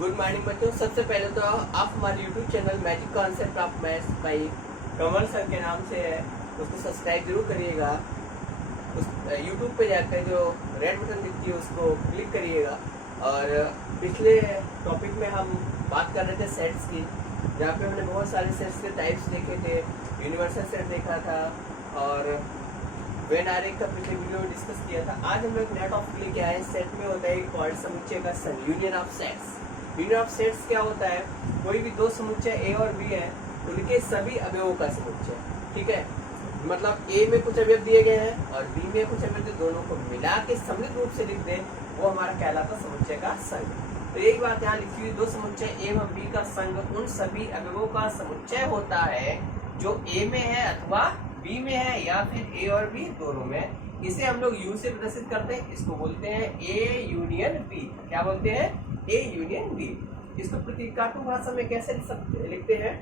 Good morning बच्चों। सबसे पहले तो आप हमारे YouTube channel magic concept of maths by Kamal sir के नाम से है, उसको सब्सक्राइब जरूर करिएगा। उस यूट्यूब पे जाकर जो रेड बटन दिखती है उसको क्लिक करिएगा। और पिछले टॉपिक में हम बात कर रहे थे सेट्स की, जहाँ पे हमने बहुत सारे सेट्स के टाइप्स देखे थे। यूनिवर्सल सेट देखा था और वेन आरेख का पिछले वीडियो में डिस्कस किया था। आज हम लोग नया टॉपिक लेके आए। सेट में होता है एक कॉर्ड समुच्चय का संघ, union of sets. Union of sets क्या होता है? कोई भी दो समुच्चय ए और बी है, उनके सभी अवयवों का समुच्चय। ठीक है, मतलब ए में कुछ अवयव दिए गए हैं और बी में कुछ अवयव, दोनों को मिला के सम्मिलित रूप से लिख दें, वो हमारा कहलाता समुच्चय का संघ। तो एक बात यहाँ लिखी हुई, दो समुच्चय ए एवं बी का संघ उन सभी अवयवों का समुच्चय होता है जो ए में है अथवा बी में है, या फिर ए और बी दोनों में। इसे हम लोग यू से प्रदर्शित करते हैं। इसको बोलते हैं ए यूनियन बी। क्या बोलते हैं? A union B. इसको प्रतीकात्मक भाषा में कैसे लिखते हैं?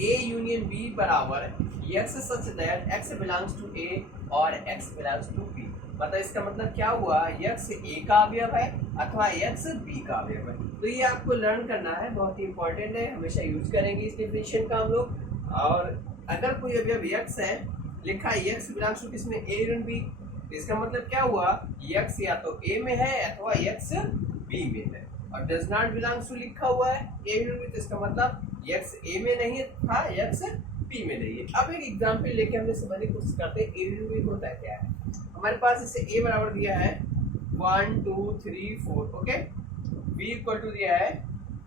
ए यूनियन बी बराबर x such that x belongs to A और एक्स बिलोंग्स टू बी। मतलब इसका मतलब क्या हुआ? एक्स ए का अवयव है अथवा एक्स बी का अवयव है। तो ये आपको लर्न करना है, बहुत ही इंपॉर्टेंट है, हमेशा यूज करेंगे इस डेफिनेशन का हम लोग। और अगर कोई अवयव एक्स है, लिखा है एक्स बिलोंग्स टू किसमें? A union B. इसका मतलब क्या हुआ? एक्स या तो ए में है अथवा एक्स बी में है। और डज नॉट बिलोंग्स टू लिखा हुआ है ए यूनियन बी, तो इसका मतलब एक्स ए में नहीं था, एक्स बी में नहीं है। अब एक एग्जांपल लेके हमने समझने की कोशिश करते हैं ए यूनियन बी होता क्या है। हमारे पास इसे ए बराबर दिया है 1 2 3 4, ओके। बी इक्वल टू दिया है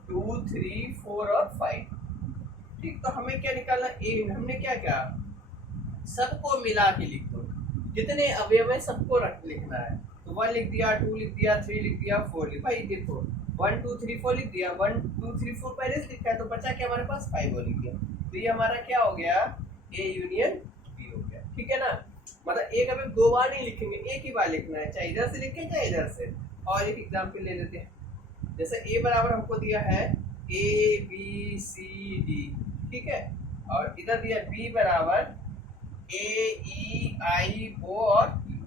2 3 4 और 5। ठीक, तो हमें क्या निकालना? ए। हमने क्या किया? सबको मिला के लिख दो, जितने अवयव है सबको लिखना है। तो 1 लिख दिया, 2 लिख दिया, 3 लिख दिया, 4 लिख। भाई देखो 1 2 3 4 लिख दिया, 1 2 3 4 पहले से लिखा है, तो बचा क्या हमारे पास? 5 लिख दिया। तो ये हमारा क्या हो गया? ए यूनियन बी हो गया। ठीक है ना? मतलब एक अवयव दो बार नहीं लिखेंगे, एक ही बार लिखना है, चाहे इधर से लिखें चाहे इधर से। और एक एग्जाम्पल ले लेते हैं। जैसे ए बराबर हमको दिया है ए बी सी डी, ठीक है। और इधर दिया बी बराबर ए ई आई ओ और यू।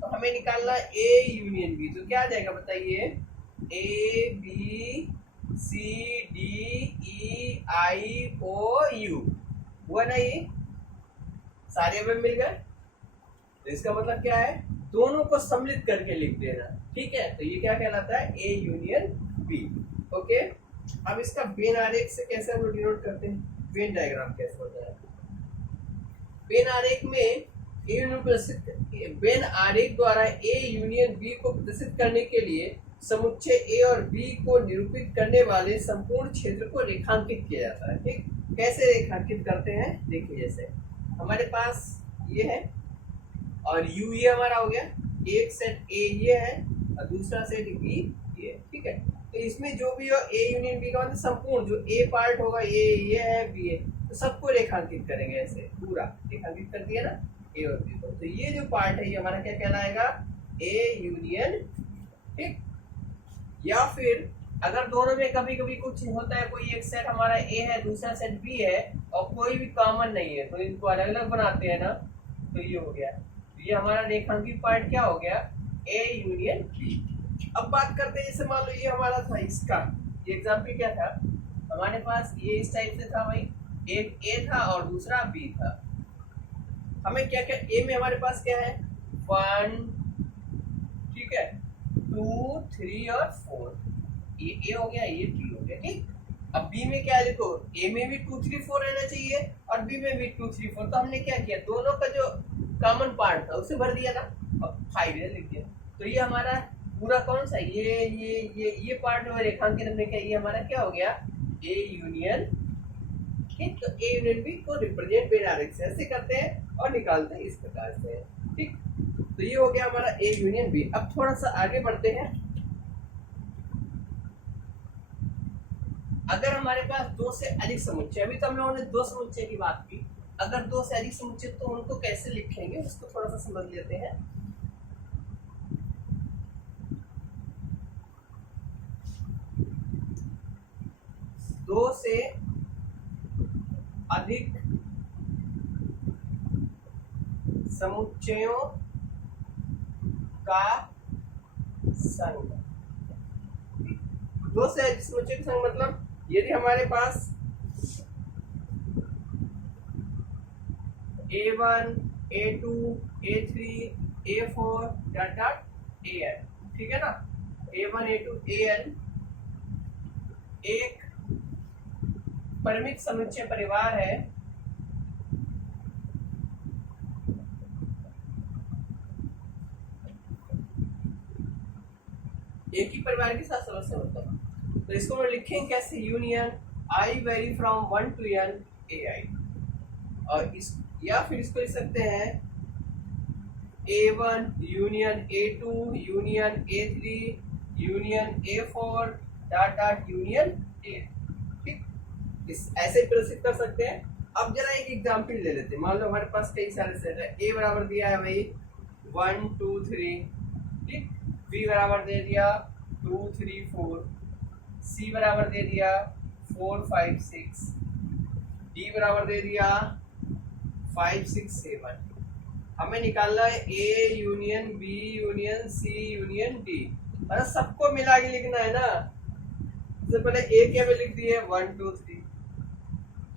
तो हमें निकालना ए यूनियन बी। तो क्या आ जाएगा बताइए? A B C D E I O U हुआ ना? ये सारे अवयव मिल गए। तो इसका मतलब क्या है? दोनों को सम्मिलित करके लिख देना। ठीक है, तो ये क्या कहलाता है? A union B. ओके, अब इसका वेन आरेख से कैसे हम लोग डिनोट करते हैं? वेन डायग्राम कैसे होता है? वेन आरेख में वेन आरेख द्वारा ए यूनियन बी को प्रदर्शित करने के लिए समुच्चय ए और बी को निरूपित करने वाले संपूर्ण क्षेत्र को रेखांकित किया जाता है। ठीक, कैसे रेखांकित करते हैं? देखिए, जैसे हमारे पास ये है और यू ये हमारा हो गया। एक सेट ए ये है और दूसरा सेट बी ये, ठीक है। तो इसमें जो भी हो ए यूनियन बी का मतलब संपूर्ण जो ए पार्ट होगा, ये है बी है, तो सबको रेखांकित करेंगे। ऐसे पूरा रेखांकित कर दिया ना ए और बी को। तो ये जो पार्ट है ये हमारा क्या कहलाएगा? A union. ठीक, या फिर अगर दोनों में कभी कभी कुछ होता है, कोई एक सेट हमारा ए है दूसरा सेट बी है और कोई भी कॉमन नहीं है, तो इनको अलग अलग बनाते हैं ना, तो ये हो गया। तो ये हमारा रेखांकित पार्ट क्या हो गया? A union B. अब बात करते हैं, जैसे मान लो ये हमारा था, इसका ये एग्जाम्पल क्या था? हमारे पास ये इस टाइप से था भाई, एक ए था और दूसरा बी था। हमें क्या क्या ए में हमारे पास क्या है? 1, ठीक है, 2 3 और 4। ये ए हो गया, ये बी हो गया। ठीक, अब बी में क्या है? देखो ए में भी 2 3 4 रहना चाहिए और बी में भी 2 3 4। तो हमने क्या किया? दोनों का जो कॉमन पार्ट था उसे भर दिया ना, अब 5 लिख दिया। तो ये हमारा पूरा कौन सा? ये पार्ट में रेखांकित हमने क्या? ये हमारा क्या हो गया? A union. ठीक, तो ए यूनियन बी को रिप्रेजेंट वेन आरेख से ऐसे करते हैं और निकालते हैं इस प्रकार से। ठीक, तो ये हो गया हमारा ए यूनियन बी। अब थोड़ा सा आगे बढ़ते हैं। अगर हमारे पास दो से अधिक समुच्चय, अभी तो हम लोगों ने दो समुच्चय की बात की, अगर दो से अधिक समुच्चय तो उनको कैसे लिखेंगे उसको थोड़ा सा समझ लेते हैं। दो से अधिक समुच्चयों का संघ। दो से अधिक समुच्चय के संग मतलब यदि हमारे पास A1, A2, A3, A4 dot dot AN, ठीक है ना। A1, A2, AN एक परिमित समुच्चय परिवार है एक ही परिवार के साथ सदस्य होता है। तो इसको हम लिखेंगे कैसे, union I very from 1 to N AI, और इस या फिर इसको लिख सकते हैं A1 union A2 union A3 union A4 dot dot union A, ठीक, इस ऐसे प्रदर्शित कर सकते हैं। अब जरा एक एग्जांपल ले लेते हैं। मान लो हमारे पास कई सारे सेट है। A बराबर दिया है भाई 1 2 3, ठीक, B बराबर दे दिया 2 3 4, C बराबर दे दिया 4 5 6, D बराबर दे दिया 5 6 7। हमें निकालना है A union B union C union D, मतलब सबको मिला के लिखना है ना। सबसे पहले A के में लिख दिए 1 2 3,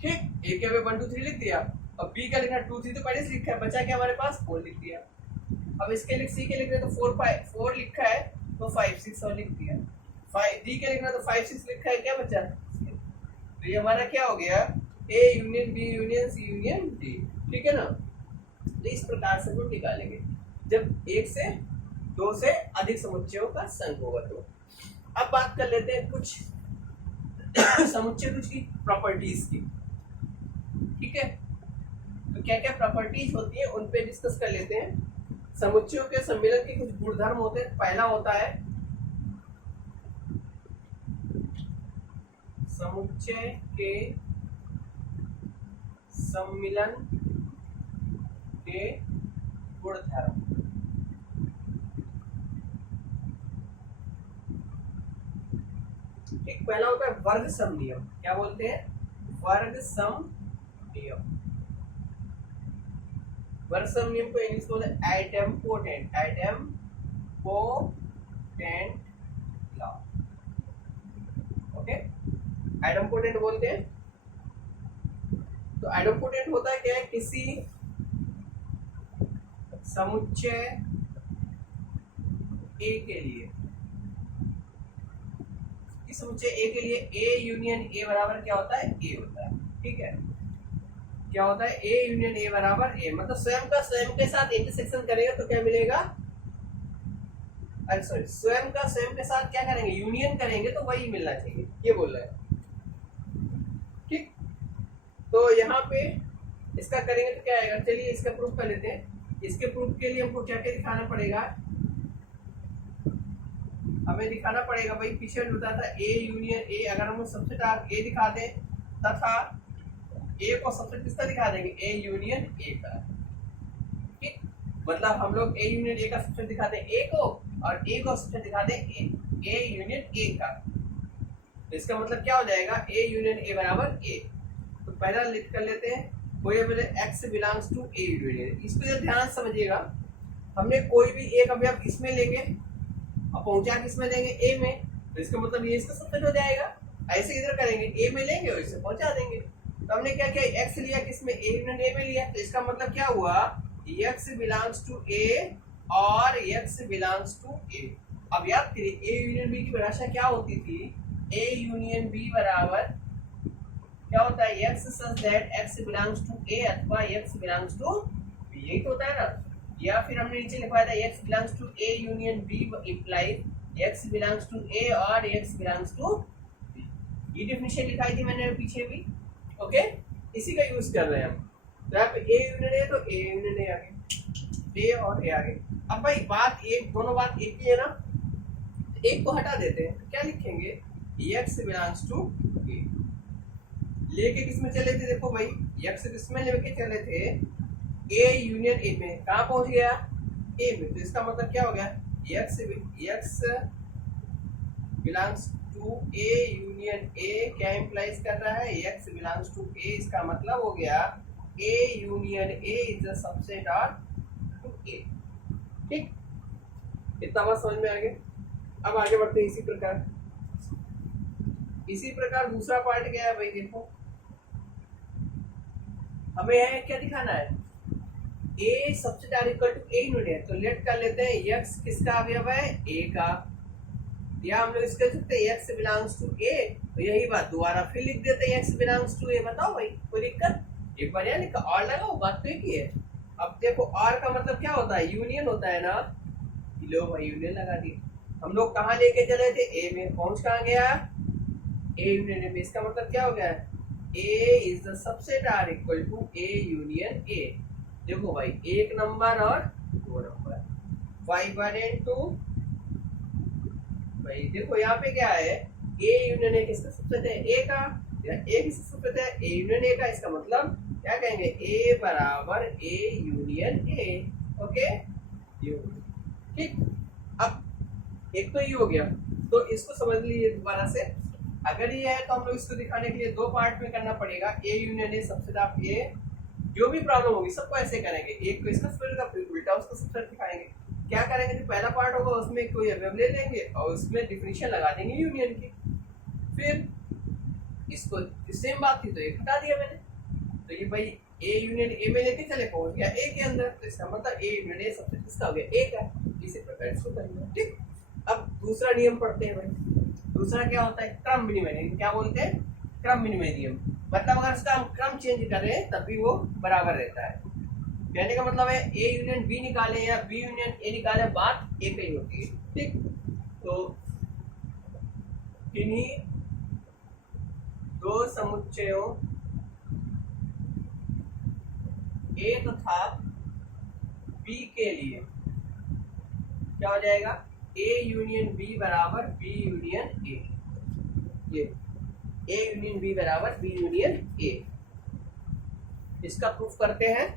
ठीक, A के में 1 2 3 लिख दिया। अब B का लिखना 2 3 तो पहले से लिखा है, बचा क्या हमारे पास 4 लिख दिया। अब इसके लिए C के लिखना तो 4 लिखा है तो 5 6 और लिख दिया। 5 D के लिखना तो 5 6 लिखा है, क्या बचा, तो ये हमारा क्या हो गया, A union B union C union D, ठीक है ना। तो इस प्रकार से हम निकालेंगे जब एक से दो से अधिक समुच्चयों का संघ होगा। तो अब बात कर लेते हैं कुछ समुच्चय कुछ की प्रॉपर्टीज की, ठीक है। तो क्या क्या प्रॉपर्टीज होती है उन पे डिस्कस कर लेते हैं। समुच्चयों के सम्मिलन के कुछ गुणधर्म होते हैं। पहला होता है समुच्चय के सम्मिलन के गुणधर्म। ठीक, पहला होता है वर्ग सम नियम। क्या बोलते हैं, वर्ग सम नियम। वर्ग सम नियम को इंग्लिश बोलते हैं आइडेम्पोटेंट लॉ, ओके, आइडेम्पोटेंट बोलते हैं। तो आइडेम्पोटेंट होता है क्या है, किसी समुच्चय A के लिए, इस समुच्चय A के लिए A यूनियन A बराबर क्या होता है, A होता है, ठीक है। क्या होता है, A यूनियन A बराबर A, मतलब स्वयं के साथ इंटरसेक्शन करेगा तो क्या मिलेगा, अरे सॉरी, स्वयं के साथ क्या करेंगे, यूनियन करेंगे तो वही मिलना चाहिए, ये बोल रहे हैं, ठीक। तो यहाँ पे इसका करेंगे तो क्या आएगा, चलिए इसका प्रूफ कर लेते हैं। इसके प्रूफ के लिए हमको क्या क्या दिखाना पड़ेगा, हमें दिखाना पड़ेगा भाई, पीछे बताया था A यूनियन A, अगर हम सबसेट A दिखा दें तथा A को सबसेट किसका दिखा देंगे, A यूनियन A का, ठीक। मतलब हम लोग A यूनियन A का सबसेट दिखाते हैं A को, और A को सबसेट दिखाते हैं A यूनियन A का। तो इसका मतलब क्या हो जाएगा, A यूनियन A बराबर A। तो पहला लिख कर लेते हैं, कोई बोले X belongs to A union. इसको ध्यान समझिएगा, हमने कोई भी एक अवयव इसमें लेंगे और पहुंचा किसमें देंगे, A में, तो इसका मतलब ये इसका सबसेट हो जाएगा। ऐसे इधर करेंगे, A में लेंगे और इसे पहुंचा देंगे। तो हमने क्या किया, X लिया किसमें, A यूनियन A में लिया, तो इसका मतलब क्या हुआ, X बिलोंग्स टू A और X बिलोंग्स टू A। अब याद करिए A यूनियन B की परिभाषा क्या होती थी, A यूनियन B बराबर क्या होता है, X such that X belongs to A अथवा X belongs to B, यही तो होता है ना। या फिर हमने नीचे लिखवाया था X belongs to A union B implies X belongs to A और X belongs to B। ये डेफिनेशन लिखाई थी मैंने पीछे भी, ओके, इसी का यूज कर रहे हैं हम। तो यहाँ पे A यूनियन A, तो A यूनियन A आगे, A और A आगे। अब भाई बात एक, दोनों बात एक ही है ना, एक को हटा देते हैं, क्या लिखेंगे, X belongs to A। लेके किसमें चले थे, देखो भाई X किसमें लेके चले थे, A यूनियन A में, कहाँ पहुंच गया, A में। तो इसका मतलब क्या हो गया, X belongs to A union A क्या इंप्लाइज कर रहा है, X बिलोंग्स टू A, इसका मतलब हो गया A union A is the subset of to A, ठीक। इतना बात समझ में आ गया। अब आगे बढ़ते हैं इसी प्रकार। इसी प्रकार दूसरा पार्ट क्या है भाई, देखो हमें है क्या दिखाना है, ए सबसे इक्वल टू ए यूनिट है, तो लेट कर लेते हैं x किसका अवयव है, a का, या हम लोग इसके सकते हैं x बिलोंग्स टू a, तो यही बात दोबारा फिर लिख देते हैं x बिलोंग्स टू a। बताओ भाई कोई दिक्कत, एक बार यहाँ लिखा और लगाओ, बात तो एक ही है। अब देखो r का मतलब क्या होता है, यूनियन होता है ना, लो भाई यूनियन लगा दी। हम लोग कहाँ लेके चले थे, a में, पहुंच कहाँ गया, a यूनियन में, इसका मतलब क्या हो गया, a is the subset r equal to a union a। देखो भाई एक नंबर और दो नंबर, y/2 भाई देखो यहाँ पे क्या है, a यूनियन a किसका सबसेट है, a का, या a किसका सबसेट है, a यूनियन a का, इसका मतलब क्या कहेंगे, a बराबर a यूनियन a। ओके ठीक, अब एक तो ये हो गया, तो इसको समझ लीजिए दोबारा से। अगर ये है तो हम लोग इसको दिखाने के लिए दो पार्ट में करना पड़ेगा, a union a subset of a, जो भी प्रॉब्लम होगी सबको ऐसे करेंगे, एक को इसका सबसेट का फिर उल्टा उसका सबसेट दिखाएंगे। क्या करेंगे, जो पहला पार्ट होगा उसमें कोई अवयव ले लेंगे और उसमें डिफरेंशियल लगा देंगे यूनियन की, फिर इसको सेम बात थी तो एक हटा दिया मैंने, तो ये भाई a यूनियन a में लेके चले, पहुंच गया a के अंदर, तो इसका मतलब a यूनियन a सबसेट किसका हो गया, a का। इसी प्रकार इसको करेंगे। ठीक, अब दूसरा नियम पढ़ते हैं भाई। दूसरा क्या होता है, क्रम विनिमय, क्या बोलते हैं, क्रम विनिमय नियम। मतलब अगर इसका हम क्रम चेंज करें तब भी वो बराबर रहता है। कहने का मतलब है a यूनियन b निकालें या b यूनियन a निकालें, बात एक ही होती है। ठीक, तो किन्हीं दो समुच्चयों a तथा b के लिए क्या हो जाएगा, a यूनियन b बराबर b यूनियन a, ये a यूनियन b बराबर b यूनियन a। इसका प्रूफ करते हैं।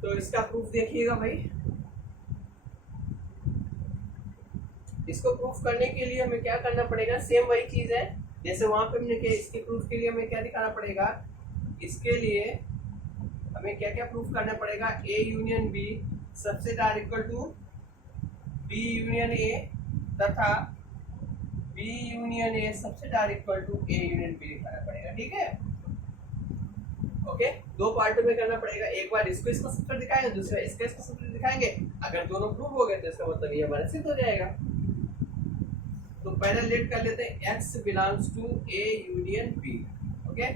तो इसका प्रूफ देखिएगा भाई, इसको प्रूफ करने के लिए हमें क्या करना पड़ेगा, सेम वही चीज है जैसे वहां पे हमने किया। इसके प्रूफ के लिए हमें क्या दिखाना पड़ेगा, इसके लिए हमें क्या क्या प्रूफ करना पड़ेगा, a union b subset r equal to b union a तथा b union a subset r equal to a union b दिखाना पड़ेगा। ठीक है, ओके, दो पार्टों में करना पड़ेगा, एक बार इसको इसका सबसेट दिखाएंगे, दूसरा इसका इसका सबसेट दिखाएंगे। अगर दोनों प्रूफ हो गए तो इसका मतलब ये हमारा सिद्ध हो जाएगा। तो पहले लेट कर लेते हैं, x belongs to a union b। Okay,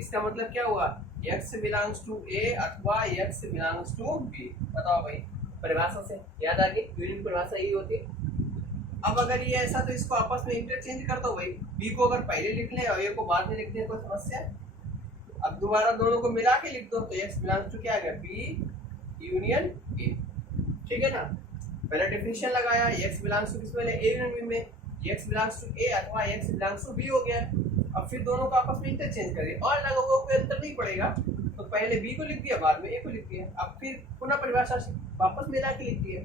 इसका मतलब क्या हुआ, x बिलोंग्स टू a अथवा x बिलोंग्स टू b। बताओ भाई, परिभाषा से याद आ गई, यूनियन परिभाषा यही होती है। अब अगर ये ऐसा तो इसको आपस में इंटरचेंज कर दो भाई, b को अगर पहले लिख ले और a को बाद में लिख दे, कोई समस्या। अब दोबारा दोनों को मिला के लिख दो, तो x बिलोंग्स टू क्या आ गया, b यूनियन a। ठीक है ना, पहले डिफिनेशन लगाया, x बिलोंग्स टू किसमें, a यूनियन b में, x बिलोंग्स टू a अथवा x बिलोंग्स टू b हो गया। अब फिर दोनों को आपस में इंटरचेंज करिए, और लगों कोई अंतर नहीं पड़ेगा, तो पहले b को लिख दिया, बाद में a को लिख दिया। अब फिर पुनः परिभाषा से वापस मिला के लिख दिया।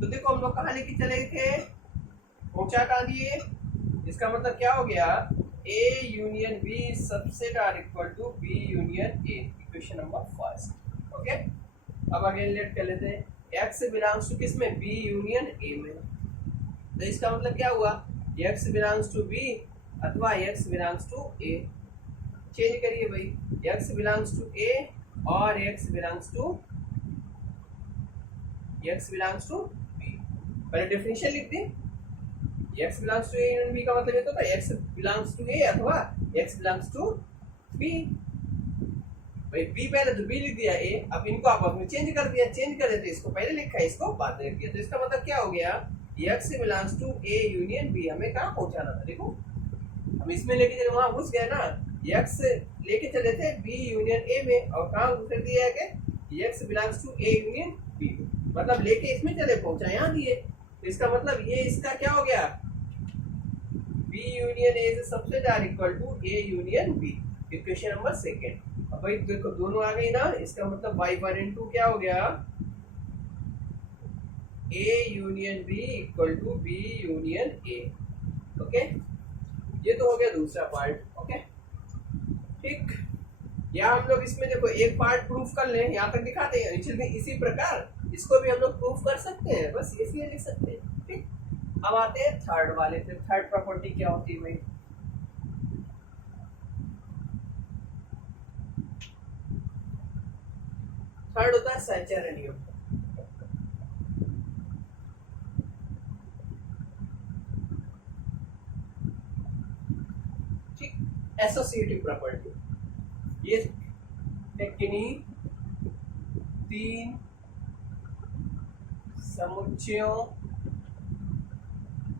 तो देखो हम लोग कहाँ लेके चले थे, पहुंचा कहाँ दिए, इसका मतलब क्या हो गया, a union b subset r equal to b union a, equation number first. Okay, अब आगे लेट कर लेते हैं, x बिलोंग्स टू किसमें, b यूनियन a में। तो इसका मतलब क्या हुआ, x बिलोंग्स टू b अथवा x belongs to a। Change करिए भाई, x बिलोंग्स टू a और x बिलोंग्स टू b। पहले डेफिनेशन लिख दें, x belongs to a union b का मतलब ये तो था x बिलोंग्स टू a अथवा x बिलोंग्स टू b। भाई b पहले तो b लिख दिया a, अब इनको आपस में चेंज कर दिया, चेंज कर देते, इसको पहले लिखा है, इसको बाद में लिख दिया। तो इसका मतलब क्या हो गया, x belongs to a union b। हमें कहाँ पहुंचाना था, देखो हम इसमें लेके चले, वहां घुस गए ना, x लेके चले थे b यूनियन a में, और कहाँ घुस दिया है कि x belongs to a union b, मतलब लेके इसमें चले, पहुंचा यहाँ दिए। तो इसका मतलब ये इसका क्या हो गया, b यूनियन a से subset r equal to a union b, equation number second. अब भाई देखो दोनों आ गई ना, इसका मतलब y/2 क्या हो गया, a union b equal to b union a। Okay, ये तो हो गया दूसरा पार्ट। ओके ठीक, या हम लोग इसमें देखो एक पार्ट प्रूफ कर लें, यहाँ तक दिखाते हैं, इसी प्रकार इसको भी हम लोग प्रूफ कर सकते हैं, बस इसलिए लिख सकते हैं। ठीक, अब आते हैं थर्ड वाले पे। थर्ड प्रॉपर्टी क्या होती है भाई? थर्ड होता है सैचुरेनियम। ठीक, एसोसिएटिव प्रॉपर्टी, ये किन्हीं तीन समुच्चयों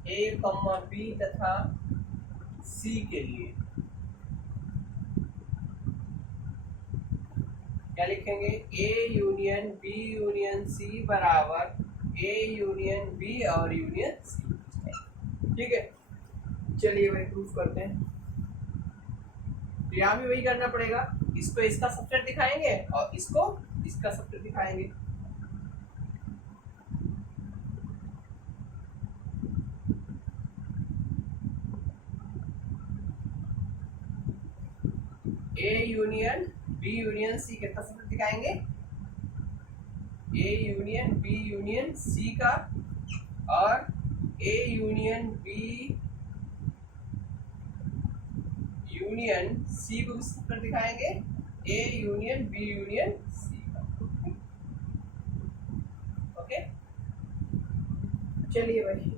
ए, बी तथा सी के लिए क्या लिखेंगे? A union B union C बराबर ए यूनियन बी और यूनियन सी। ठीक है, चलिए भाई प्रूफ करते हैं। तो यहाँ भी वही करना पड़ेगा, इसको इसका सबसेट दिखाएंगे और इसको इसका सबसेट दिखाएंगे। A union B union C कितना सबसेट दिखाएंगे? A union B union C का, और A union B union C को भी सबसेट दिखाएंगे, A union B union C का। ओके, चलिए भाई,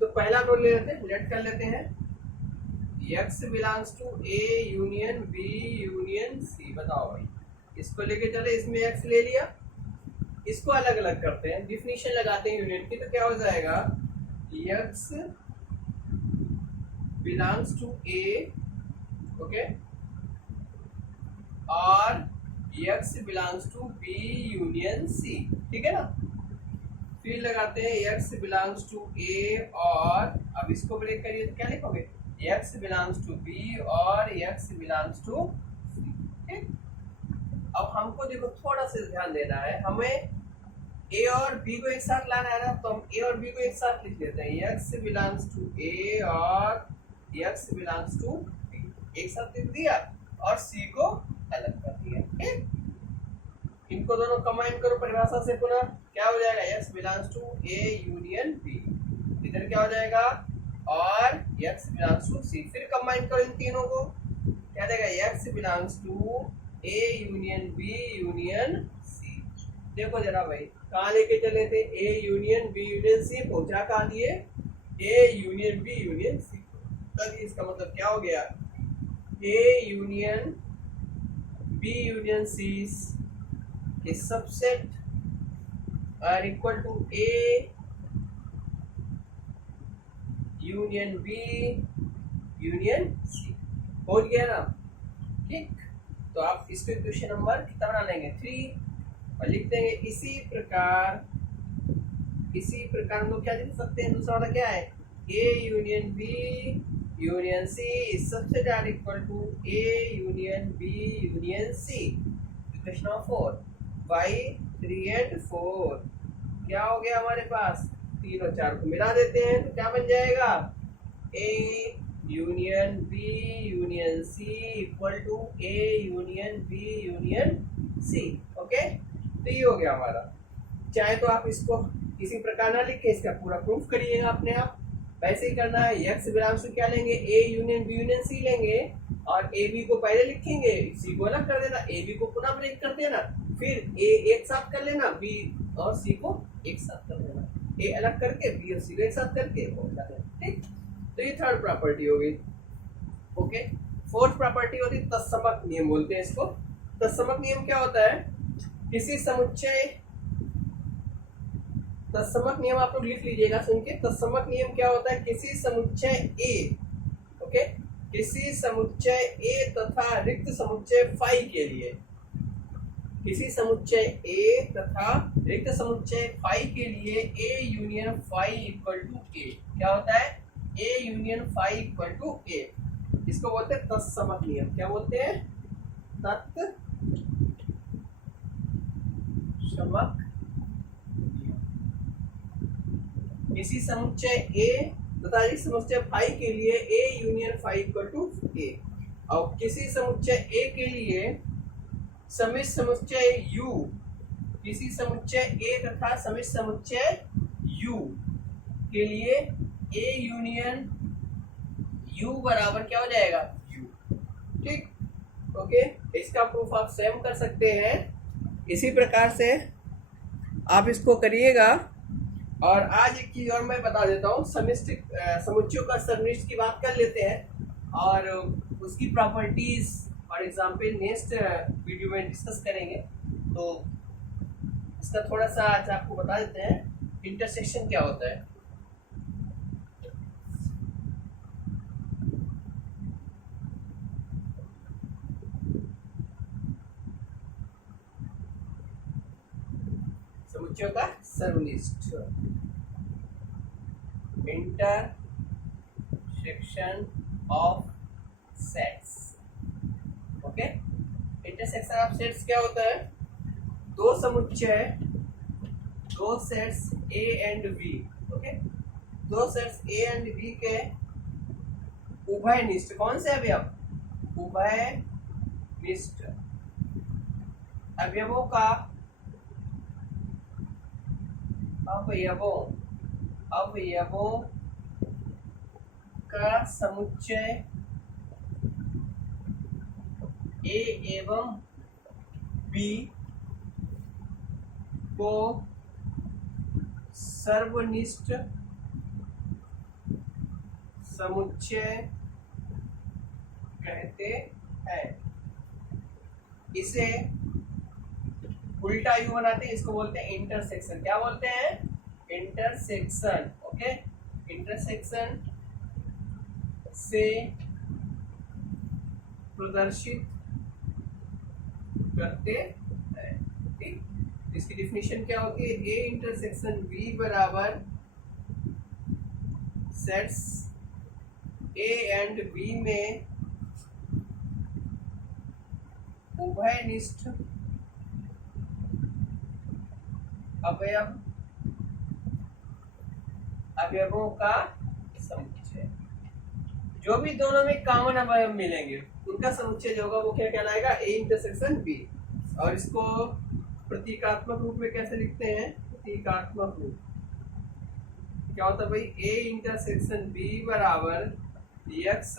तो पहला रोल ले लेते हैं, लेट कर लेते हैं। X belongs to A union B union C। बताओ भाई, इसको लेके चले, इसमें X ले लिया, इसको अलग अलग करते हैं, डिफिनीशन लगाते हैं यूनियन की, तो क्या हो जाएगा? X belongs to A, okay, और X belongs to B union C। ठीक है ना? फिर लगाते हैं X बिलोंग्स टू A, और अब इसको ब्रेक करिए तो क्या लिखोगे? X बिलोंग्स टू B और X बिलोंग्स टू C। ठीक, अब हमको देखो थोड़ा सा ध्यान देना है, हमें A और B को एक साथ लाना है ना, तो हम A और B को एक साथ लिख लेते हैं, X बिलोंग्स टू A और X बिलोंग्स टू B, एक साथ लिख दिया और C को अलग कर दिया। ठीक, इनको दोनों कंबाइन करो परिभाषा से, पुनः क्या हो जाएगा? X belongs to A union B, इधर क्या हो जाएगा? और X बिलोंग्स टू C, फिर कंबाइन करो इन तीनों को, क्या देगा? X belongs to A union B union C। देखो जरा भाई, कहाँ लेके चले थे? A union B union C, पहुंचा कहाँ दिए? A union B union C। तभी इसका मतलब क्या हो गया? A union B union C के subset are equal to A union B union C. हो गया ना? ठीक, तो आप इसको इक्वेशन नंबर कितना बना लेंगे? 3, और लिख देंगे इसी प्रकार हम लोग क्या लिख सकते हैं? दूसरा वाला क्या है? A union B union C is subset are equal to A union B union C. Equation number 4, by 3 and 4 क्या हो गया हमारे पास? 3 और 4 को मिला देते हैं तो क्या बन जाएगा? A union B union C equal to A union B union C। Okay, तो ये हो गया हमारा। चाहे तो आप इसको किसी प्रकार ना लिखे, इसका पूरा प्रूफ करिएगा अपने आप, वैसे ही करना है। X बिलोंग्स टू क्या लेंगे? A union B union C लेंगे, और A B को पहले लिखेंगे, C को अलग कर देना, A B को पुनः ब्रेक कर देना, फिर A एक साथ कर लेना, B और C को एक साथ कर देना, A अलग करके B और C को एक साथ करके हो जाता है। ठीक, तो ये थर्ड प्रॉपर्टी हो गई। ओके, फोर्थ प्रॉपर्टी होती है तत्समक नियम, बोलते हैं इसको। तत्समक नियम क्या होता है? किसी समुच्चय, तत्समक नियम आप लोग लिख लीजिएगा सुन के। तत्समक नियम क्या होता है? किसी समुच्चय A, ओके, किसी समुच्चय A तथा रिक्त समुच्चय फाई के लिए, किसी समुच्चय A तथा रिक्त समुच्चय फाई के लिए A union phi equal to A क्या होता है? A union phi equal to A, इसको बोलते हैं तत्समक नियम। क्या बोलते हैं? तत्समक नियम। किसी समुच्चय A तथा रिक्त समुच्चय फाई के लिए A union phi equal to A, और किसी समुच्चय A के लिए समिश्र समुच्चय U, किसी समुच्चय A तथा समिश्र समुच्चय U के लिए A यूनियन U बराबर क्या हो जाएगा, U। ठीक, ओके, इसका प्रूफ आप स्वयं कर सकते हैं। इसी प्रकार से आप इसको करिएगा। और आज एक चीज और मैं बता देता हूँ, समुच्चयों का सरनिष्ठ की बात कर लेते हैं और उसकी प्रॉपर्टीज और एग्जाम्पल नेक्स्ट वीडियो में डिस्कस करेंगे। तो इसका थोड़ा सा आज आपको बता देते हैं इंटरसेक्शन क्या होता है। समुच्चयों का सर्वनिष्ठ, intersection of sets. Okay, intersection of sets क्या होता है, दो समुच्चय, दो sets A and B, okay, दो सेट्स A एंड B के उभयनिष्ठ, कौन से अवयव, उभयनिष्ठ अवयवों का अवयवों का समुच्चय A एवं B को सर्वनिष्ठ समुच्चय कहते हैं। इसे उल्टा यू बनाते हैं, इसको बोलते हैं इंटरसेक्शन। क्या बोलते हैं, इंटरसेक्शन। ओके, इंटरसेक्शन से प्रदर्शित करते हैं। ठीक, इसकी डिफिनीशन क्या होती है, ए इंटरसेक्शन बी बराबर सेट्स ए एंड बी में उभयनिष्ठ अवयवों का समुच्चय। जो भी दोनों में कॉमन अवयव मिलेंगे उनका समुच्चय जो होगा वो क्या कहलाएगा, ए इंटरसेक्शन बी। और इसको प्रतीकात्मक रूप में कैसे लिखते हैं, प्रतीकात्मक रूप क्या होता है भाई, ए इंटरसेक्शन बी बराबर x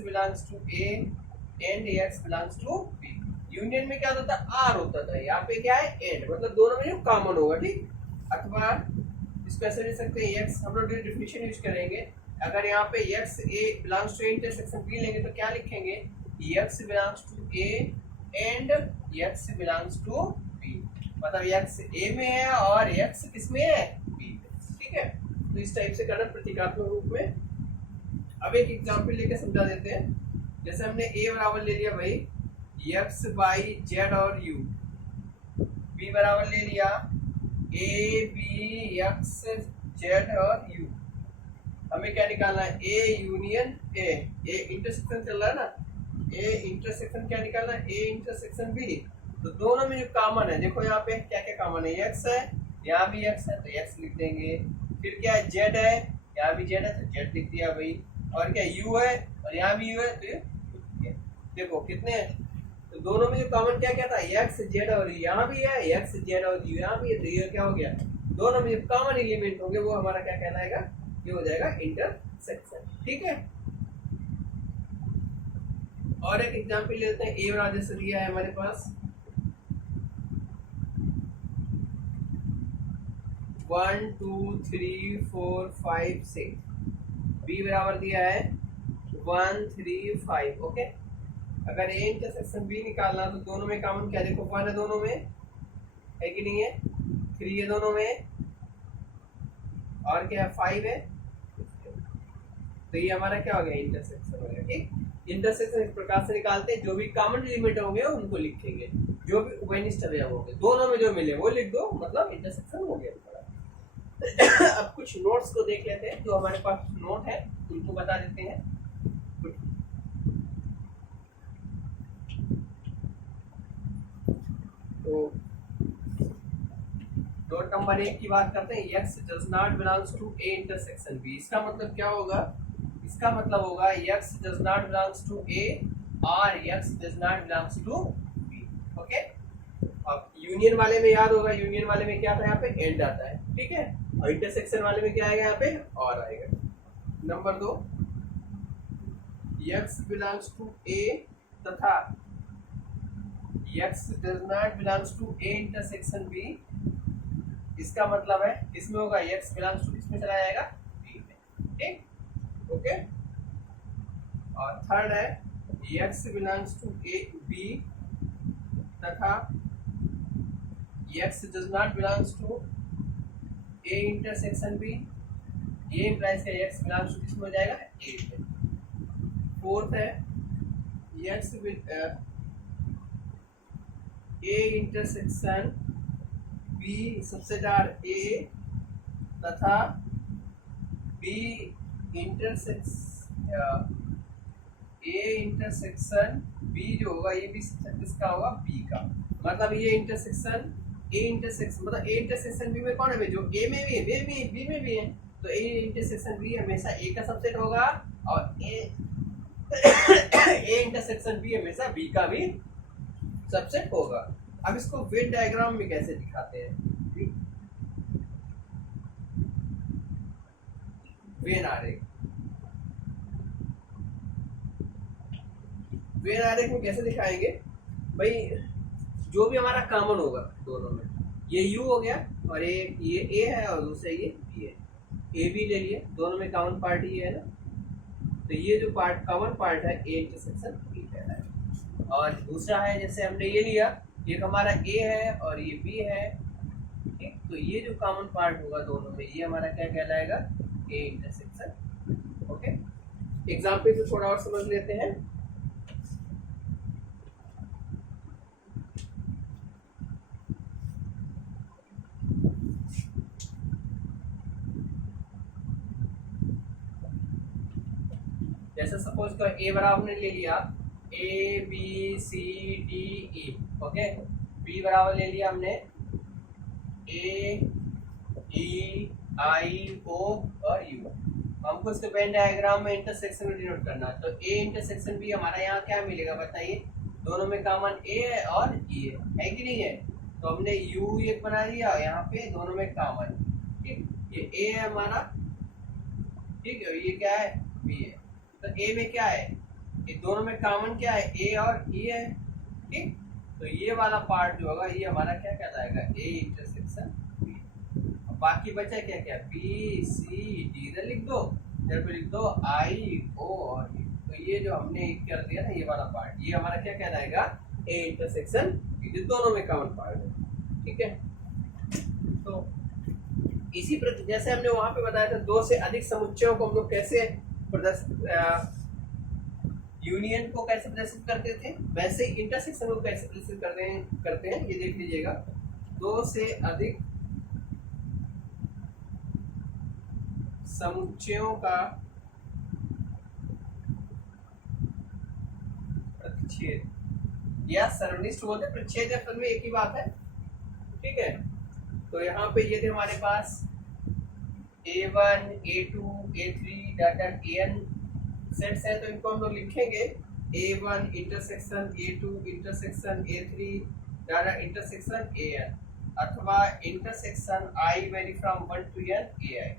belongs to A and x belongs to B. Union में क्या होता था, आर होता था, यहाँ पे क्या है एंड, मतलब दोनों में जो कॉमन होगा। ठीक, अथवा इसको ऐसे लिख सकते हैं, x हम लोग डिफिनीशन यूज करेंगे। अगर यहाँ पे x a belongs to intersection b लेंगे तो क्या लिखेंगे, x belongs to a and x belongs to b, मतलब x a में है और x किस में है, b में। ठीक है, तो इस टाइप से करना प्रतीकात्मक रूप में। अब एक एग्जांपल लेके समझा देते हैं। जैसे हमने a बराबर ले लिया भाई x बाई जेड और u, b बराबर ले लिया a b x z और u। हमें क्या निकालना है, a union a, a intersection चल रहा है ना, a इंटरसेक्शन क्या निकालना है, a इंटरसेक्शन b। तो दोनों में जो कॉमन है, देखो यहाँ पे क्या क्या कॉमन है, x है, यहाँ भी x है तो x लिख देंगे। फिर क्या है, z है, यहाँ भी z है तो z लिख दिया भाई। और क्या u है और यहाँ भी u है तो ये देखो कितने हैं। तो दोनों में जो कॉमन क्या क्या था, x z और यहाँ भी है, x z और u यहाँ भी है, तो ये क्या हो गया, दोनों में जो कॉमन एलिमेंट होंगे वो हमारा क्या कहलाएगा, ये हो जाएगा इंटरसेक्शन। ठीक है, और एक एग्जांपल लेते हैं। ए बराबर जैसे दिया है हमारे पास 1 2 3 4 5 6, बी बराबर दिया है 1 3 5। ओके, अगर ए इंटरसेक्शन बी निकालना तो दोनों में कॉमन क्या, देखो 1 है दोनों में, है कि नहीं है, 3 है दोनों में, और क्या है 5 है, तो ये हमारा क्या हो गया, इंटरसेक्शन हो गया। ठीक, इंटरसेक्शन इस प्रकार से निकालते हैं, जो भी कॉमन एलिमेंट होंगे उनको लिखेंगे, जो भी उभयनिष्ठ अवयव होंगे दोनों में जो मिले वो लिख दो, मतलब इंटरसेक्शन हो गया। अब कुछ नोट्स को देख लेते हैं, जो हमारे पास नोट है उनको बता देते हैं। तो नोट नंबर 1 की बात करते हैं, x does not belongs to a intersection b। इसका मतलब क्या होगा, इसका मतलब होगा x does not belongs to a और x does not belongs to b। Union वाले में याद होगा, यूनियन वाले में क्या था, यहाँ पे एंड आता है, ठीक है, और इंटरसेक्शन वाले में क्या आएगा, यहाँ पे और आएगा। Number 2, x belongs to A तथा x does not belongs to A intersection B. इसका मतलब है इसमें होगा x बिलोंग्स टू, इसमें चला जाएगा b में, ठीक, ओके। और थर्ड है x belongs to A B तथा x does not belongs to A intersection B. ये इंप्लाइज का x बिलोंग्स टू किसमें हो जाएगा, a में। फोर्थ है x A intersection B subset जार ए तथा बी इंटरसेक्शन बी जो होगा ये भी किसका होगा, बी का। मतलब ये इंटरसेक्शन ए इंटरसेक्शन मतलब ए इंटरसेक्शन बी में कौन है, जो ए में भी है, बी में भी है, तो ए इंटरसेक्शन बी हमेशा ए का सबसेट होगा और ए इंटरसेक्शन बी हमेशा बी का भी सबसेट होगा। अब इसको वेन डायग्राम में कैसे दिखाते हैं, वेन आरेख, वेन आरेख में कैसे दिखाएंगे भाई, जो भी हमारा कॉमन होगा दोनों में, ये u हो गया और ये a है और दूसरा ये b है, a b ले लिए, दोनों में कॉमन पार्ट ये है ना, तो ये जो पार्ट कॉमन पार्ट है a इंटरसेक्शन b कहलाएगा। और दूसरा है जैसे हमने ये लिया, ये हमारा a है और ये b है, ठीक, तो ये जो कॉमन पार्ट होगा दोनों में ये हमारा क्या कहलाएगा, a इंटरसेक्शन, ओके। एग्जाम्पल से थोड़ा और समझ लेते हैं। जैसे सपोज तो ए बराबर ने ले लिया A B C D E, okay, B बराबर ले लिया हमने ए ई आई ओ और यू। हमको इसके वेन डायग्राम में इंटरसेक्शन में डिनोट करना है, तो ए इंटरसेक्शन बी हमारा यहाँ क्या मिलेगा बताइए, दोनों में कॉमन ए है और ई है कि नहीं है, तो हमने यू एक बना दिया यहाँ पे, दोनों में कॉमन, ठीक, ये ए है हमारा, ठीक है, ये क्या है, बी है, तो ए में क्या है, ये दोनों में कॉमन क्या है, ए और ई है, ठीक, तो ये वाला पार्ट जो होगा ये हमारा क्या कहलाएगा, ए इंटरसेक्शन बी। बाकी बचा क्या क्या, बी सी डी, इधर लिख दो, इधर पे लिख दो आई ओ और यू, तो ये जो हमने कर दिया ना ये वाला पार्ट, ये हमारा क्या कहलाएगा, ए इंटरसेक्शन बी, जो दोनों में कॉमन पार्ट है, ठीक है। तो इसी प्रकार जैसे हमने वहां पे बताया था, दो से अधिक समुच्चयों को हम लोग कैसे यूनियन को कैसे प्रदर्शित करते थे, वैसे इंटरसेक्शन को कैसे प्रदर्शित करते हैं ये देख लीजिएगा। दो से अधिक समुच्चयों का प्रतिच्छेद या सर्वनिष्ठ बोलते, प्रतिच्छेद या में एक ही बात है, ठीक है। तो यहाँ पे ये थे हमारे पास A1, A2, A3 data AN sets है, तो इनको हम लोग लिखेंगे A1 intersection A2 intersection A3 data intersection AN, अथवा intersection I very from 1 to n AI,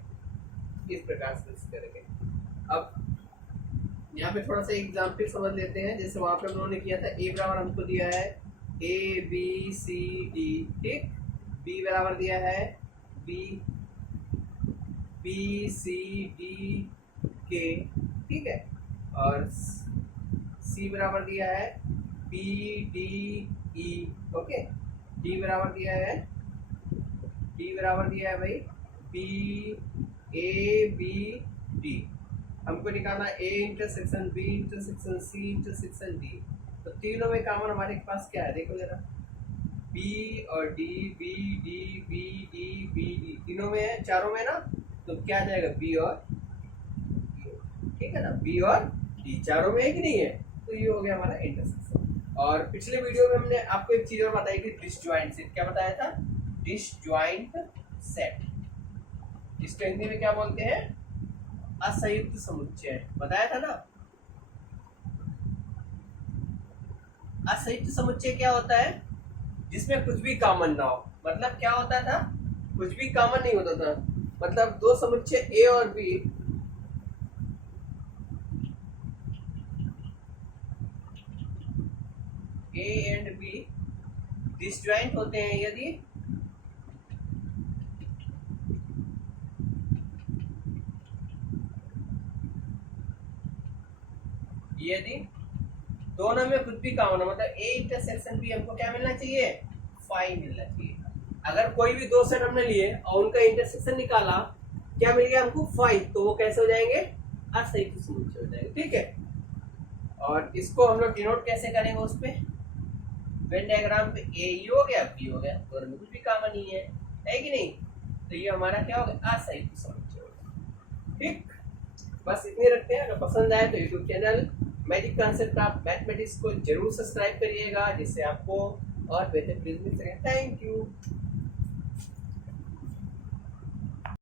इस प्रकार से करेंगे। अब यहाँ पे थोड़ा सा एग्जाम्पल समझ लेते हैं। जैसे वहां पे हम लोगों ने किया था, A बराबर हमको दिया है A B C D, ठीक, B बराबर दिया है B C D K, ठीक है, और C बराबर दिया है B D E, okay, D बराबर दिया है भाई B A B D। हमको निकालना A intersection B intersection C intersection D, तो तीनों में कॉमन हमारे पास क्या है, देखो जरा, B और D, B D B D B D, तीनों में है, चारों में ना, तो क्या आ जाएगा, B और D, ठीक है ना, B और D चारों में है कि नहीं है, तो ये हो गया हमारा इंटरसेक्शन। और पिछले वीडियो में हमने आपको एक चीज और बताई थी, डिसजॉइंट सेट। क्या बताया था, डिसजॉइंट सेट, इसको हिंदी में क्या बोलते हैं, असंयुक्त समुच्चय, बताया था ना। असंयुक्त समुच्चय क्या होता है, जिसमें कुछ भी कॉमन ना हो। मतलब क्या होता था, कुछ भी कॉमन नहीं होता था। मतलब दो समुच्चय ए और B A and B disjoint होते हैं यदि दोनों में कुछ भी कॉमन हो। मतलब ए इंटरसेक्शन बी हमको क्या मिलना चाहिए, फाई मिलना चाहिए। अगर कोई भी दो सेट हमने लिए और उनका इंटरसेक्शन निकाला, क्या मिल गया हमको, फाई, तो वो कैसे हो जाएंगे, असंयुक्त समुच्चय हो जाएंगे। ठीक है, और इसको हम लोग डिनोट कैसे करेंगे, उस पे वेन डायग्राम पे ए ही हो गया बी हो गया, दोनों में कुछ भी कॉमन नहीं है कि नहीं, तो ये हमारा क्या हो गया, असंयुक्त समुच्चय हो गया। ठीक, बस इतने रखते हैं। अगर पसंद आए तो YouTube channel magic concept of mathematics को जरूर सब्सक्राइब करिएगा, जिससे आपको और बेहतर क्विज मिल सके। Thank you.